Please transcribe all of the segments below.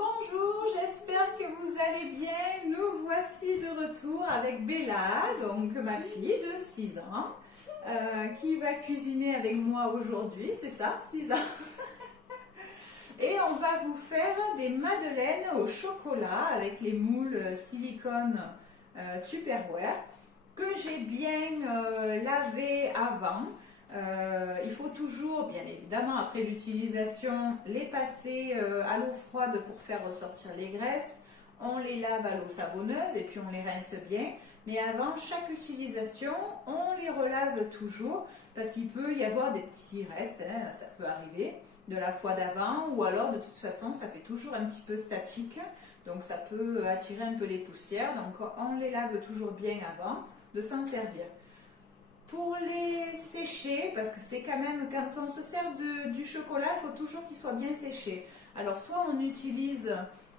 Bonjour, j'espère que vous allez bien. Nous voici de retour avec Bella, donc ma fille de 6 ans, qui va cuisiner avec moi aujourd'hui, c'est ça, 6 ans. Et on va vous faire des madeleines au chocolat avec les moules silicone Tupperware que j'ai bien lavé avant. Il faut toujours, bien évidemment, après l'utilisation, les passer à l'eau froide pour faire ressortir les graisses. On les lave à l'eau savonneuse et puis on les rince bien. Mais avant chaque utilisation, on les relave toujours parce qu'il peut y avoir des petits restes, hein, ça peut arriver, de la fois d'avant ou alors de toute façon ça fait toujours un petit peu statique. Donc ça peut attirer un peu les poussières. Donc on les lave toujours bien avant de s'en servir. Pour les sécher, parce que c'est quand même, quand on se sert du chocolat, il faut toujours qu'il soit bien séché. Alors soit on utilise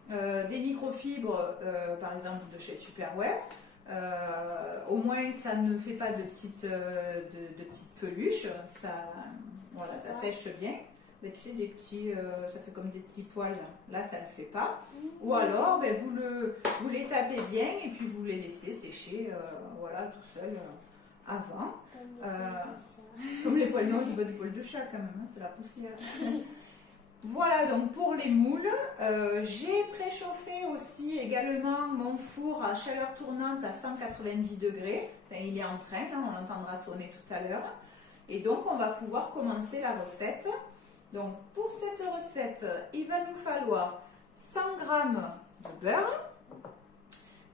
des microfibres, par exemple de chez Tupperware, au moins ça ne fait pas de petites peluches, voilà, ça sèche bien. Mais tu sais, des petits, ça fait comme des petits poils, là ça ne le fait pas. Ou alors ben, vous les tapez bien et puis vous les laissez sécher voilà, tout seul. Avant, comme les poils, non, du bas du poil de chat quand même, hein, c'est la poussière. Voilà donc pour les moules. J'ai préchauffé aussi également mon four à chaleur tournante à 190 degrés. Enfin, il est en train, hein, on l'entendra sonner tout à l'heure. Et donc on va pouvoir commencer la recette. Donc pour cette recette, il va nous falloir 100 g de beurre.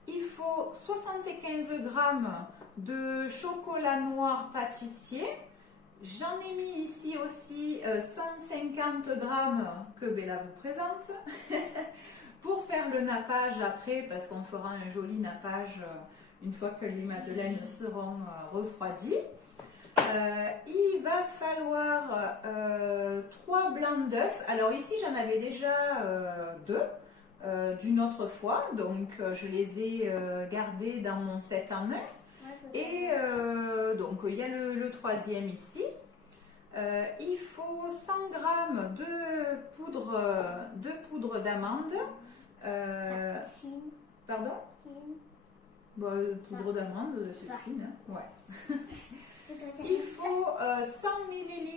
Il faut 75 g de chocolat noir pâtissier. J'en ai mis ici aussi 150 g que Bella vous présente pour faire le nappage après, parce qu'on fera un joli nappage une fois que les madeleines seront refroidies. Il va falloir 3 blancs d'œufs. Alors ici j'en avais déjà 2 d'une autre fois, donc je les ai gardés dans mon 7 en 1. Et donc il y a le troisième ici. Il faut 100 g de poudre d'amande. Pardon? Bah, poudre d'amande, c'est fine. Hein? Ouais. Il faut 100 ml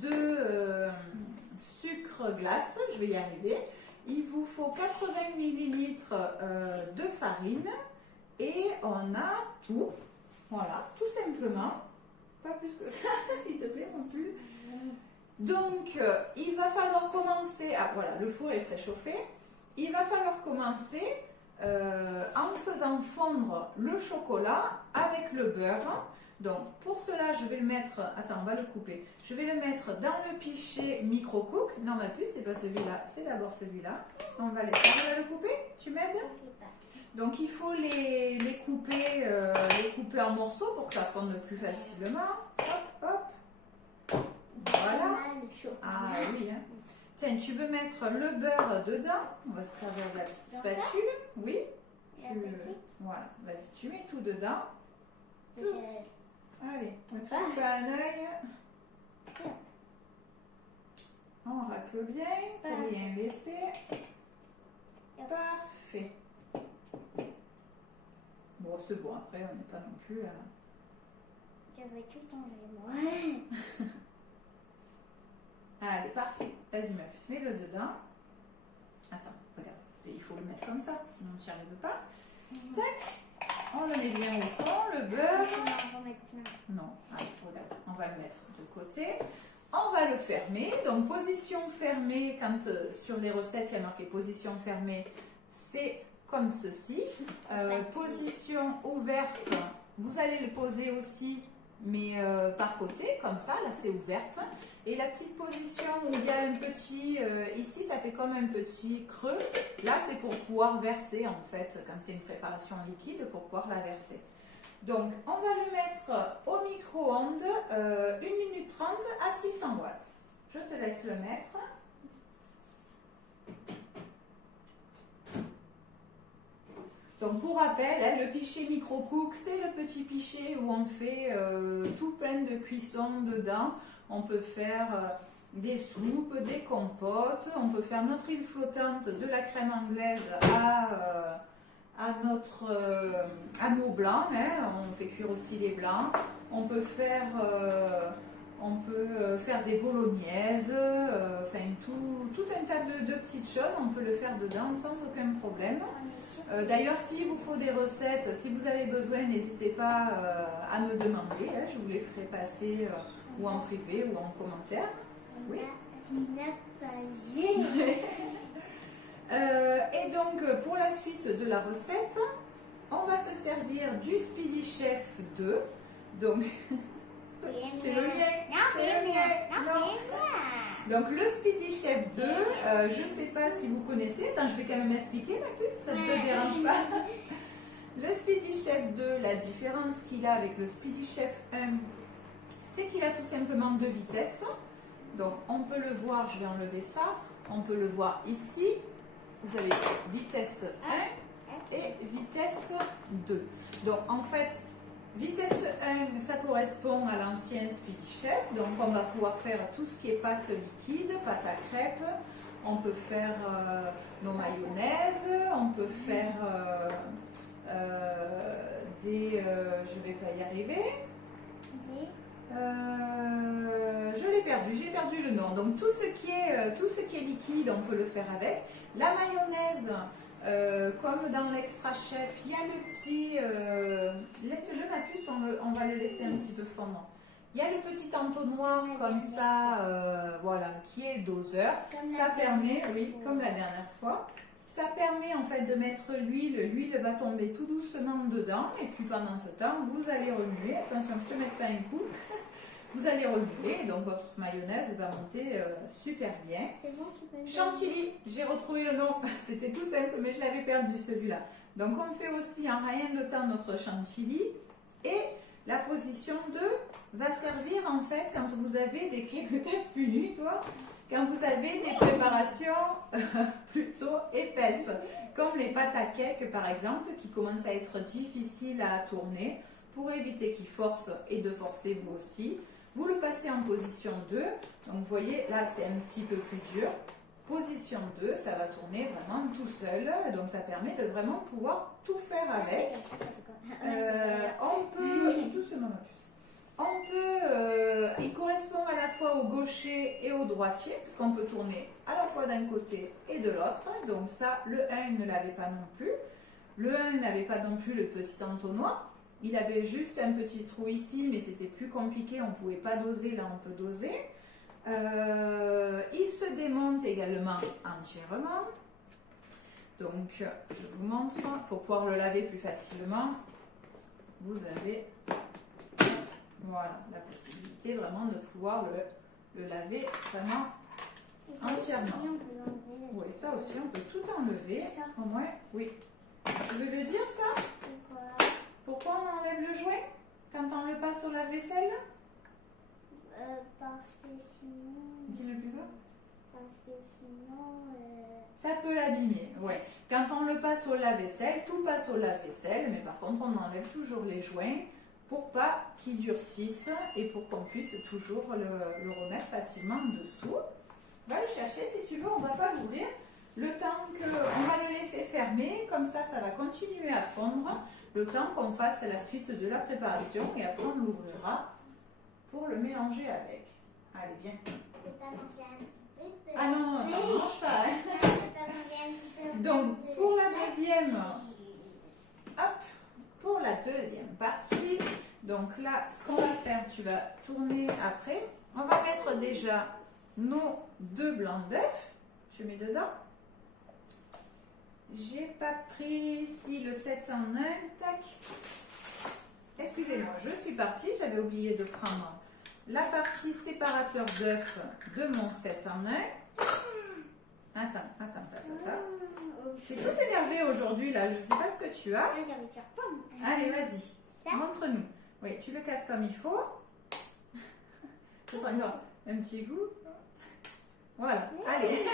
de sucre glace, je vais y arriver. Il vous faut 80 ml de farine et on a tout. Voilà, tout simplement. Pas plus que ça, il te plaît non plus. Donc, il va falloir commencer. Ah voilà, le four est préchauffé. Il va falloir commencer en faisant fondre le chocolat avec le beurre. Donc pour cela, je vais le mettre, attends, on va le couper. Je vais le mettre dans le pichet micro-cook. Non, ma puce, c'est pas celui-là, c'est d'abord celui-là. On va le couper. Tu m'aides? Donc il faut les couper en morceaux pour que ça fonde plus facilement. Hop, hop. Voilà. Ah oui. Hein. Tiens, tu veux mettre le beurre dedans? On va se servir de la petite spatule. Oui. Voilà. Vas-y, tu mets tout dedans. Allez, on clique pas un œil. On racle bien pour rien laisser. Parfait. Bon, c'est bon, après on n'est pas non plus à... Je vais tout enlever, moi. Allez, parfait. Vas-y, ma puce, mets-le dedans. Attends, regarde. Il faut le mettre comme ça, sinon tu n'y arrives pas. Tac. On le met bien au fond, le beurre. Non, allez, regarde. On va le mettre de côté. On va le fermer. Donc, position fermée, quand sur les recettes, il y a marqué position fermée, c'est comme ceci. Position ouverte, vous allez le poser aussi, mais par côté, comme ça, là c'est ouverte. Et la petite position où il y a un petit, ici ça fait comme un petit creux, là c'est pour pouvoir verser en fait, quand c'est une préparation liquide, pour pouvoir la verser. Donc on va le mettre au micro-ondes 1 minute 30 à 600 watts. Je te laisse le mettre. Donc pour rappel, hein, le pichet micro-cook, c'est le petit pichet où on fait tout plein de cuisson dedans. On peut faire des soupes, des compotes. On peut faire notre île flottante de la crème anglaise à nos blancs. Hein. On fait cuire aussi les blancs. On peut faire des bolognaises, enfin tout un tas de petites choses. On peut le faire dedans sans aucun problème. D'ailleurs, s'il vous faut des recettes, si vous avez besoin, n'hésitez pas à me demander. Hein. Je vous les ferai passer ou en privé ou en commentaire. Oui. Et donc, pour la suite de la recette, on va se servir du Speedy Chef 2. Donc, c'est le mien. Non, c'est le mien. Non, c'est donc, le Speedy Chef 2, je ne sais pas si vous connaissez. Attends, je vais quand même expliquer, Marcus, ça ne te dérange pas. Le Speedy Chef 2, la différence qu'il a avec le Speedy Chef 1, c'est qu'il a tout simplement 2 vitesses. Donc, on peut le voir, je vais enlever ça. On peut le voir ici. Vous avez vitesse 1 et vitesse 2. Donc, en fait, vitesse 1, ça correspond à l'ancien Speedy Chef. Donc, on va pouvoir faire tout ce qui est pâte liquide, pâte à crêpes. On peut faire nos mayonnaises. On peut faire je vais pas y arriver. Je l'ai perdu, j'ai perdu le nom. Donc tout ce qui est liquide, on peut le faire avec. La mayonnaise, comme dans l'extra chef, il y a le petit... laisse-le ma puce, on va le laisser un petit peu fondre. Il y a le petit entonnoir comme ça, voilà, qui est doseur. Ça permet, oui, comme la dernière fois. Ça permet en fait de mettre l'huile. L'huile va tomber tout doucement dedans. Et puis pendant ce temps, vous allez remuer. Attention, je ne te mette pas un coup. Vous allez remuer. Donc votre mayonnaise va monter super bien. C'est bon, tu peux. Chantilly, j'ai retrouvé le nom. C'était tout simple, mais je l'avais perdu celui-là. Donc on fait aussi en rien de temps notre chantilly. Et la position 2 va servir en fait quand vous avez des t'es fini toi. Quand vous avez des préparations plutôt épaisses, comme les pâtes à cake par exemple, qui commencent à être difficiles à tourner, pour éviter qu'ils forcent et de forcer vous aussi, vous le passez en position 2. Donc vous voyez, là c'est un petit peu plus dur. Position 2, ça va tourner vraiment tout seul, donc ça permet de vraiment pouvoir tout faire avec. On peut, doucement ma puce. Il correspond à la fois au gaucher et au droitier, parce qu'on peut tourner à la fois d'un côté et de l'autre. Donc ça, le 1 ne l'avait pas non plus. Le 1 n'avait pas non plus le petit entonnoir. Il avait juste un petit trou ici, mais c'était plus compliqué, on ne pouvait pas doser, là on peut doser. Il se démonte également entièrement. Donc je vous montre, pour pouvoir le laver plus facilement, vous avez... Voilà, la possibilité vraiment de pouvoir le laver vraiment entièrement. Oui, ça aussi, on peut tout enlever. Au moins, oui. Tu veux le dire ça? Pourquoi on enlève le jouet quand on le passe au lave-vaisselle? Parce que sinon... Dis-le plus fort. Parce que sinon... Ça peut l'abîmer, ouais. Quand on le passe au lave-vaisselle, tout passe au lave-vaisselle, mais par contre, on enlève toujours les joints pour pas qu'il durcisse et pour qu'on puisse toujours le remettre facilement dessous. Va le chercher si tu veux, on ne va pas l'ouvrir. Le temps qu'on va le laisser fermer, comme ça, ça va continuer à fondre. Le temps qu'on fasse la suite de la préparation et après on l'ouvrira pour le mélanger avec. Allez, viens. Ah non, ça ne mange pas. Hein. Donc, pour la deuxième... Hop. Pour la deuxième partie, donc là, ce qu'on va faire, tu vas tourner après. On va mettre déjà nos 2 blancs d'œufs. Je mets dedans. J'ai pas pris ici le 7 en 1. Tac. Excusez-moi, je suis partie. J'avais oublié de prendre la partie séparateur d'œufs de mon 7 en 1. Attends. T'es tout énervé aujourd'hui là, je ne sais pas ce que tu as. Allez, vas-y, montre-nous. Oui, tu le casses comme il faut. Un petit goût. Voilà, allez.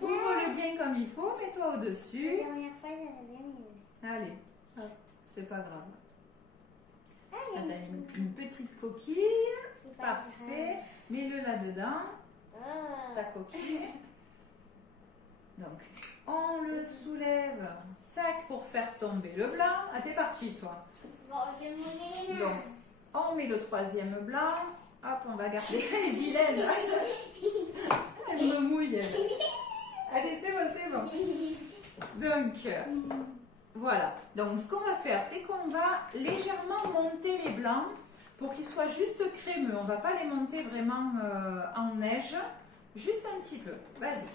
Ouvre-le bien comme il faut, mets-toi au-dessus. La dernière fois, j'avais bien mieux. Allez, c'est pas grave. T'as une petite coquille. Parfait. Mets-le là-dedans. ta coquille. Donc, on le soulève, tac, pour faire tomber le blanc. Ah, t'es parti, toi. Bon, je vais mouiller les mains. Donc, on met le troisième blanc. Hop, on va garder les vilaines. Elle me mouille, elle. Allez, c'est bon, c'est bon. Donc, voilà. Donc, ce qu'on va faire, c'est qu'on va légèrement monter les blancs pour qu'ils soient juste crémeux. On ne va pas les monter vraiment en neige. Juste un petit peu. Vas-y.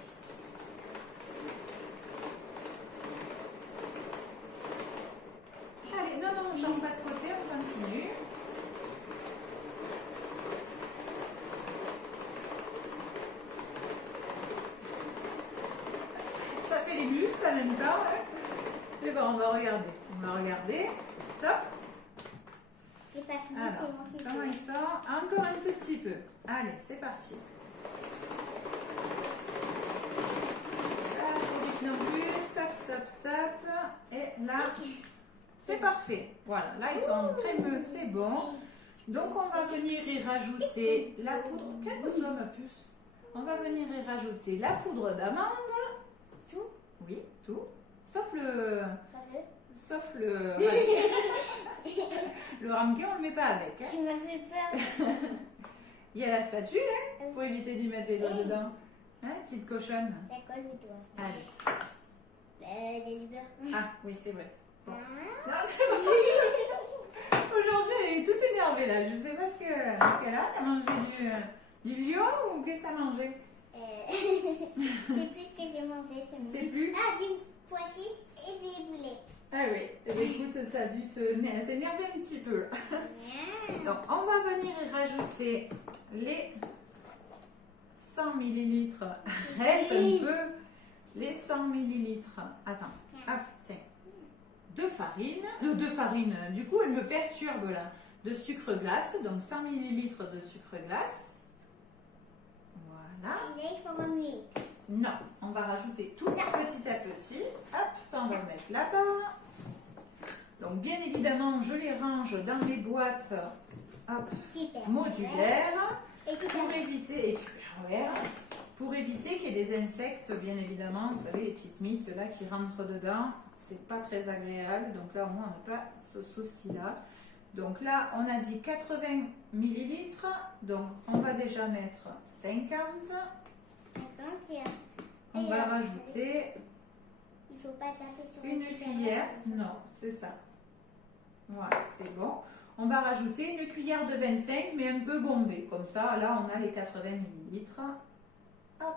Allez, non, on ne change pas de côté, on continue. Ça fait les muscles en même temps. Et bon, on va regarder. On va regarder. Stop. C'est pas fini, Alors, c'est moi qui comment il sort? Encore un tout petit peu. Allez, c'est parti. Pas trop vite non plus. Stop, stop, stop. Et là, c'est parfait. Voilà, là ils sont crémeux, c'est bon. Donc on va venir y rajouter la poudre. Quelle poudre, ma puce? On va venir y rajouter la poudre d'amande. Tout. Oui, tout. Sauf le. Bravo. Sauf le. Le ranquet, on ne le met pas avec. Hein. Tu m'as fait peur. Il y a la spatule hein, pour éviter d'y mettre les doigts dedans. Hein, petite cochonne. La colle le doigt. Allez. Il y a du beurre. Ah, oui, c'est vrai. Bon. Ah. Non, c'est bon. Aujourd'hui, elle est toute énervée là. Je ne sais pas ce qu'elle a. T'as mangé du lion ou qu'est-ce que t'as mangé? C'est plus ce que j'ai mangé chez moi. C'est plus? Ah, du poisson et des boulets. Ah oui. Eh bien, écoute, ça a dû t'énerver un petit peu. Donc, on va venir y rajouter les 100 ml. Arrête un peu. Les 100 ml. Attends. Hop, tiens. De farine. Du coup, elle me perturbe là. De sucre glace. Donc, 100 ml de sucre glace. Voilà. Et là, il faut remuer. Non, on va rajouter tout petit à petit. Hop, ça on va le mettre là-bas. Donc bien évidemment, je les range dans les boîtes modulaires pour éviter, et tupperware, pour éviter qu'il y ait des insectes, bien évidemment. Vous savez, les petites mites là qui rentrent dedans, c'est pas très agréable. Donc là, au moins, on n'a pas ce souci-là. Donc là, on a dit 80 ml. Donc on va déjà mettre 50. On va rajouter il faut pas taper sur une cuillère. Non, c'est ça. Voilà, c'est bon. On va rajouter une cuillère de 25, mais un peu bombée. Comme ça, là, on a les 80 ml. Hop.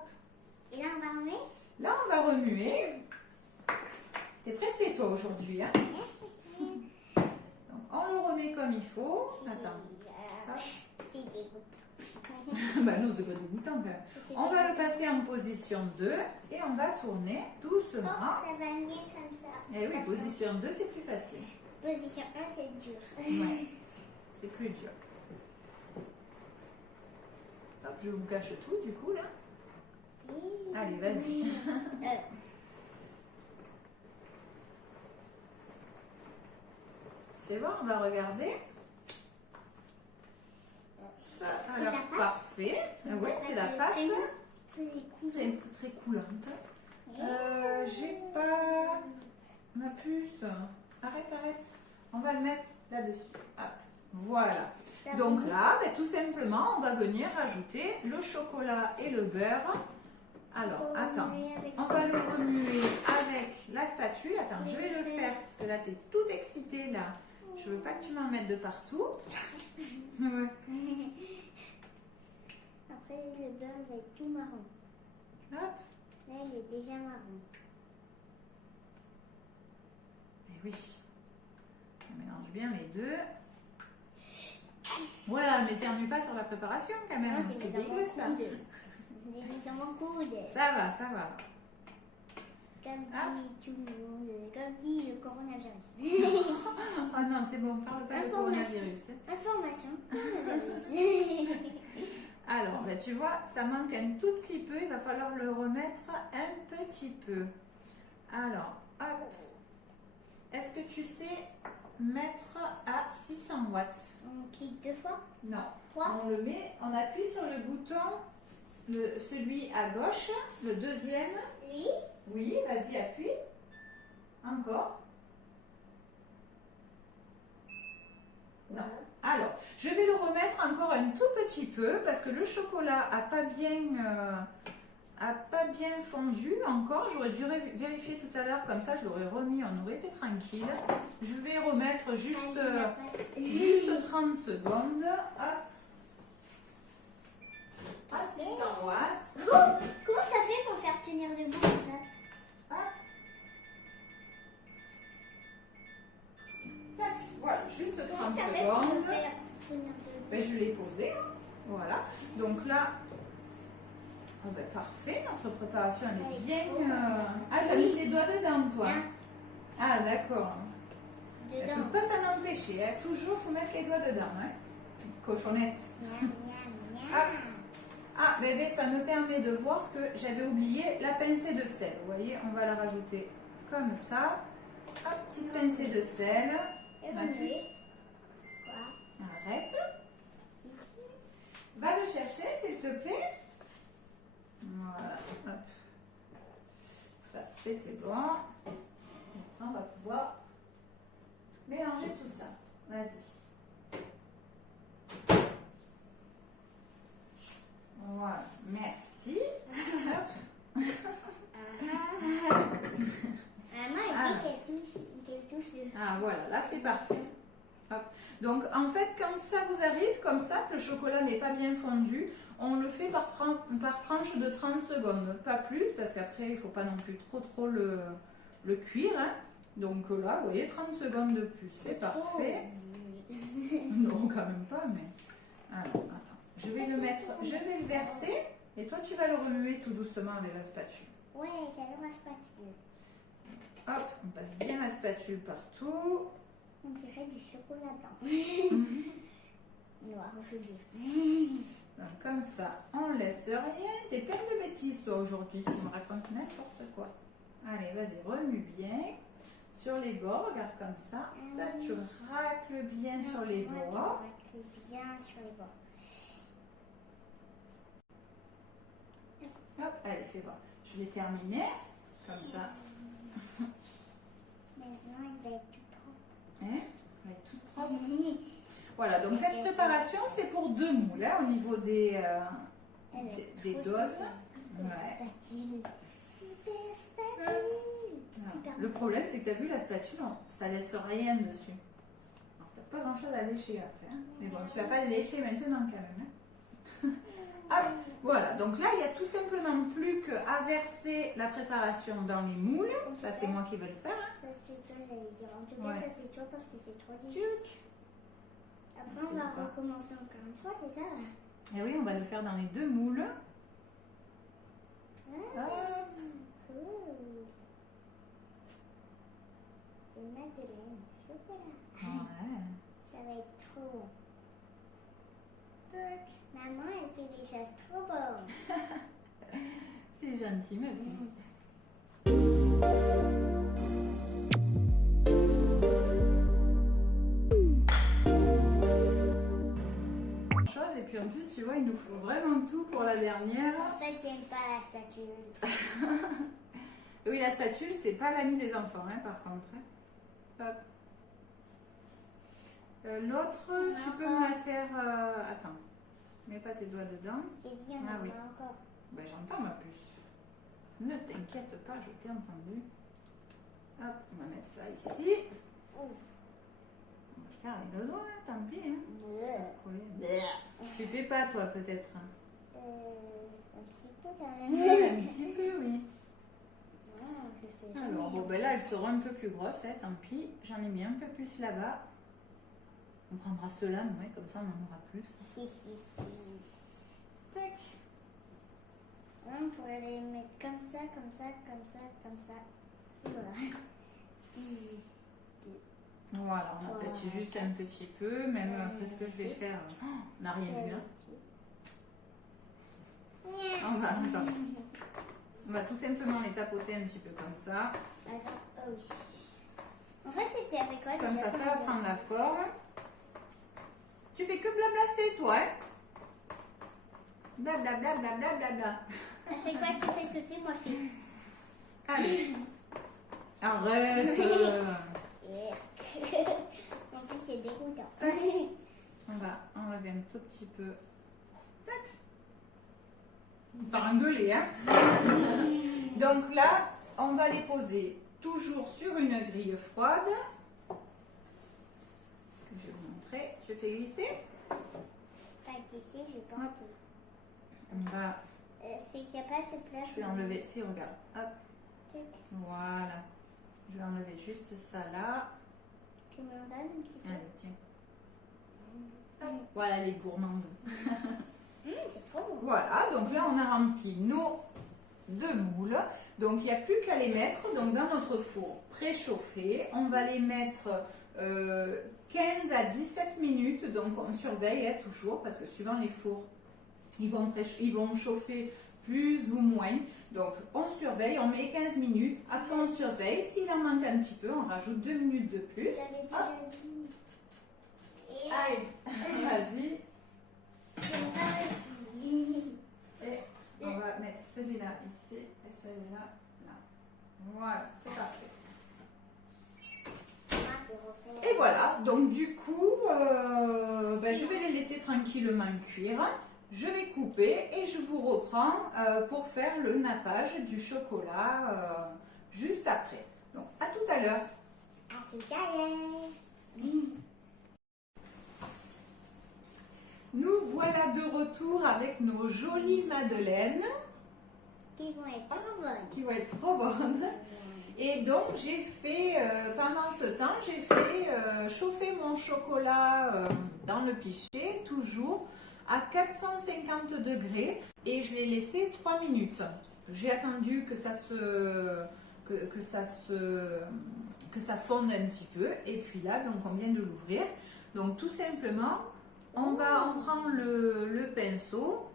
Et là, on va remuer. Là, on va remuer. T'es pressée, toi, aujourd'hui, hein? Donc, on le remet comme il faut. Attends. C'est dégoûtant. Bah non, c'est pas dégoûtant quand même. On va le passer en position 2 et on va tourner doucement. Oh, ça va mieux comme ça. Et oui, position 2, c'est plus facile. Position 1, c'est dur. Ouais, c'est plus dur. Hop, je vous cache tout du coup là. Allez, vas-y. C'est bon, on va regarder. Ça a l'air parfait. Oui, c'est la pâte. Très coulante. J'ai pas ma puce. Arrête. On va le mettre là-dessus. Voilà. Donc là, tout simplement, on va venir ajouter le chocolat et le beurre. Alors, attends. On va le remuer avec la spatule. Attends, je vais le faire parce que là, tu es toute excitée là. Je veux pas que tu m'en mettes de partout. Ouais. Après, le beurre va être tout marron. Hop. Là, il est déjà marron. Et oui. On mélange bien les deux. Voilà, m'éternue pas sur la préparation quand même. Non, C'est dégueu ça. J'ai mis dans mon coude. Ça va. Comme dit tout le monde, comme dit le coronavirus. Oh non, c'est bon, parle pas de coronavirus. Information. Alors, tu vois, ça manque un tout petit peu. Il va falloir le remettre un petit peu. Alors, hop. Est-ce que tu sais mettre à 600 watts? On clique 2 fois. Non. 3. On le met, on appuie sur le bouton celui à gauche, le deuxième. Oui. Oui, vas-y, appuie. Encore. Non. Alors, je vais le remettre encore un tout petit peu parce que le chocolat a pas bien fondu encore. J'aurais dû vérifier tout à l'heure, comme ça je l'aurais remis, on aurait été tranquille. Je vais remettre juste 30 secondes. Hop. À 600 watts. Comment t'as fait pour faire tenir debout comme ça? Hop. Tac. Voilà, juste 30 Comment t'as fait pour secondes. faire tenir debout? Ben, je l'ai posé. Voilà. Donc là, oh ben, parfait. Notre préparation elle est bien. Ah, t'as mis tes doigts dedans, toi. Non. Ah, d'accord. Il ne Dedans. faut pas s'en empêcher. Hein. Toujours, il faut mettre les doigts dedans. Hein. Cochonnette. Miam, miam, miam. Ah. Ah, bébé, ça me permet de voir que j'avais oublié la pincée de sel. Vous voyez, on va la rajouter comme ça. Hop, petite pincée de sel. Et Ma remuer. puce. Quoi? Arrête. Va le chercher, s'il te plaît. Voilà. Hop. Ça, c'était bon. Après, on va pouvoir mélanger tout ça. Vas-y. Voilà. Merci. Hop. Maman, elle dit qu'elle touche le... Ah, voilà. Là, c'est parfait. Hop. Donc, en fait, quand ça vous arrive comme ça, que le chocolat n'est pas bien fondu, on le fait par tranche de 30 secondes. Pas plus, parce qu'après, il ne faut pas non plus trop le cuire. Hein. Donc là, vous voyez, 30 secondes de plus. C'est parfait. Non, quand même pas, mais... Alors, attends. Je vais le verser. Et toi, tu vas le remuer tout doucement avec la spatule. Ouais, ça le rase pas dessus. Hop, on passe bien la spatule partout. On dirait du chocolat blanc. Noir, je veux dire. Donc, comme ça, on laisse rien. T'es pleine de bêtises, toi, aujourd'hui. Tu me racontes n'importe quoi. Allez, vas-y, remue bien. Sur les bords, regarde comme ça. Tac, tu racles bien sur les bords. Tu racles bien sur les bords. Hop, allez, fais voir. Je vais terminer. Comme ça. Maintenant, il va être tout propre. Hein? Elle va être toute propre. Voilà, donc cette préparation, c'est pour 2 moules, hein, au niveau des doses. Ouais. Spatule. Super spatule. Voilà. Super. Le problème, c'est que tu as vu la spatule, ça laisse rien dessus. Alors, tu n'as pas grand-chose à lécher après. Hein. Mais bon, tu vas pas le lécher maintenant quand même. Hein. Hop, voilà, donc là, il n'y a tout simplement plus qu'à verser la préparation dans les moules. Ça, c'est moi qui vais le faire. Hein. Ça, c'est toi, j'allais dire. En tout cas, Ouais. ça, c'est toi parce que c'est trop difficile. Tuc. Après, on va recommencer encore une fois, c'est ça? Et oui, on va le faire dans les 2 moules. Ah, Hop. cool. Et Madeleine, chocolat. Ouais. Ça va être trop bon. Tac. Maman, elle fait des choses trop bonnes. C'est gentil, ma fille. Chose, et puis en plus, tu vois, il nous faut vraiment tout pour la dernière. En fait, j'aime pas la spatule. Oui, la spatule, c'est pas l'ami des enfants, hein, par contre. Hein. Hop. L'autre, tu peux me la faire. Attends, mets pas tes doigts dedans. J'ai dit, on Ah en oui. a encore. Ben, j'entends ma puce. Ne t'inquiète pas, je t'ai entendu. Hop, on va mettre ça ici. Ouf. On va faire avec le doigt, hein, tant pis. Hein. Bleu. Tu fais pas, toi, peut-être. Hein. Un petit peu quand même. Ouais, un petit peu, oui. Non, je fais Alors, bon, ben là, elles seront un peu plus grosses, hein, tant pis. J'en ai mis un peu plus là-bas. On prendra ceux-là, ouais, comme ça, on en aura plus. Si, si, si. Tac. On pourrait les mettre comme ça, comme ça, comme ça, comme ça. Voilà. Voilà, on aplatit juste un petit peu, même après ce que je vais faire. Oh, on n'a rien vu, hein. Attends. On va tout simplement les tapoter un petit peu comme ça. Attends, oh oui. En fait, c'était avec quoi Comme déjà ça, ça va prendre la forme. Tu fais que blablasser, toi, hein? Blablabla, blablabla. À chaque fois que tu fais sauter, moi je fais. Allez. Arrête. En plus, c'est dégoûtant. On va enlever un tout petit peu. Tac. Pas engueuler, hein. Donc là, on va les poser toujours sur une grille froide. Je vais vous montrer. Je fais glisser. Pas glisser, je vais porter. On va. C'est qu'il n'y a pas assez de place. Je vais enlever. Si, regarde. Hop. Tuc. Voilà. Je vais enlever juste ça là. Tu me en donnes un petit peu. Allez, tiens. Hop. Voilà les gourmandes. C'est trop bon. Voilà, donc là on a rempli nos 2 moules. Donc il n'y a plus qu'à les mettre donc, dans notre four préchauffé. On va les mettre 15 à 17 minutes. Donc on surveille hein, toujours parce que suivant les fours, ils vont chauffer plus ou moins. Donc on surveille, on met 15 minutes. Après on surveille. S'il en manque un petit peu, on rajoute 2 minutes de plus. Tu l'avais déjà dit. Allez, vas-y. C'est pas aussi. Et on va mettre celui-là ici et celui-là là. Voilà, c'est parfait. Et voilà, donc du coup, je vais les laisser tranquillement cuire. Je vais couper et je vous reprends pour faire le nappage du chocolat juste après. Donc à tout à l'heure. À tout à l'heure. Nous voilà de retour avec nos jolies madeleines. Qui vont être trop bonnes. Qui vont être trop bonnes. Et donc j'ai fait, pendant ce temps, j'ai fait chauffer mon chocolat dans le pichet, toujours à 450 degrés. Et je l'ai laissé 3 minutes. J'ai attendu que ça fonde un petit peu. Et puis là, donc on vient de l'ouvrir. Donc tout simplement, on prend le pinceau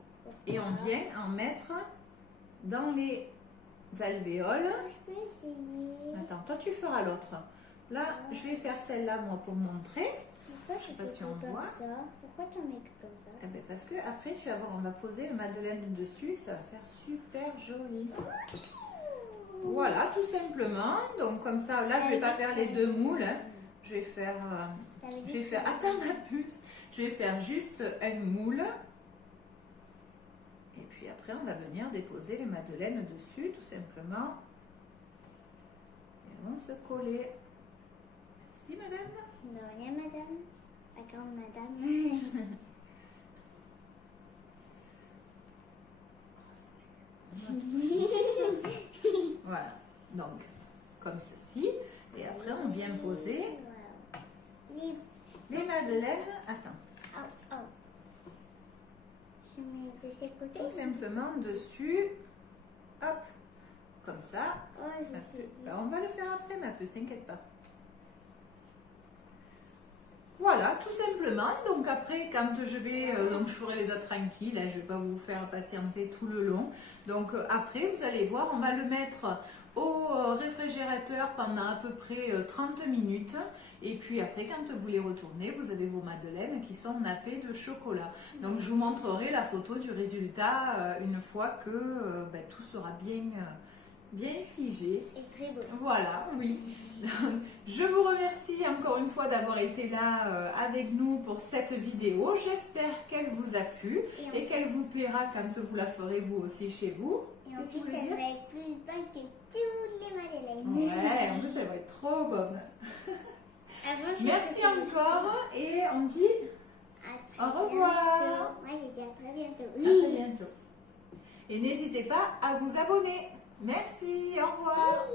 et on vient en mettre dans les alvéoles. Je peux essayer. Attends, toi tu feras l'autre. Là, je vais faire celle-là moi pour montrer. Pourquoi Je sais pas si on comme voit. ça? Pourquoi tu en mets que comme ça? Eh ben, parce que après tu vas voir, on va poser le madeleine dessus, ça va faire super joli. Voilà, tout simplement. Donc comme ça, là je vais pas faire les 2 moules. Hein. Je vais faire. Attends ma puce. Je vais faire juste un moule. Et puis après, on va venir déposer les madeleines dessus, tout simplement. Et elles vont se coller. Merci, madame. De rien, madame. La grande madame. Voilà. Donc, comme ceci. Et après, on vient poser les madeleines. Attends. Je mets de ces côtés. Tout simplement dessus. Hop. Comme ça. On va le faire après, ma puce, t'inquiète pas. Voilà, tout simplement. Donc après, quand je vais, donc je ferai les autres tranquilles. Hein, je ne vais pas vous faire patienter tout le long. Donc après, vous allez voir, on va le mettre au réfrigérateur pendant à peu près 30 minutes. Et puis après, quand vous les retournez, vous avez vos madeleines qui sont nappées de chocolat. Donc je vous montrerai la photo du résultat une fois que tout sera bien figé. Et très beau. Voilà, oui. Je vous remercie encore une fois d'avoir été là avec nous pour cette vidéo. J'espère qu'elle vous a plu et qu'elle vous plaira quand vous la ferez vous aussi chez vous. Et en plus, elle va être plus bonne que toutes les madeleines. Ouais, en plus, elle va être trop bonne. Merci encore et on dit au revoir. Moi, j'ai dit à très bientôt. À très bientôt. Et n'hésitez pas à vous abonner. Merci, au revoir.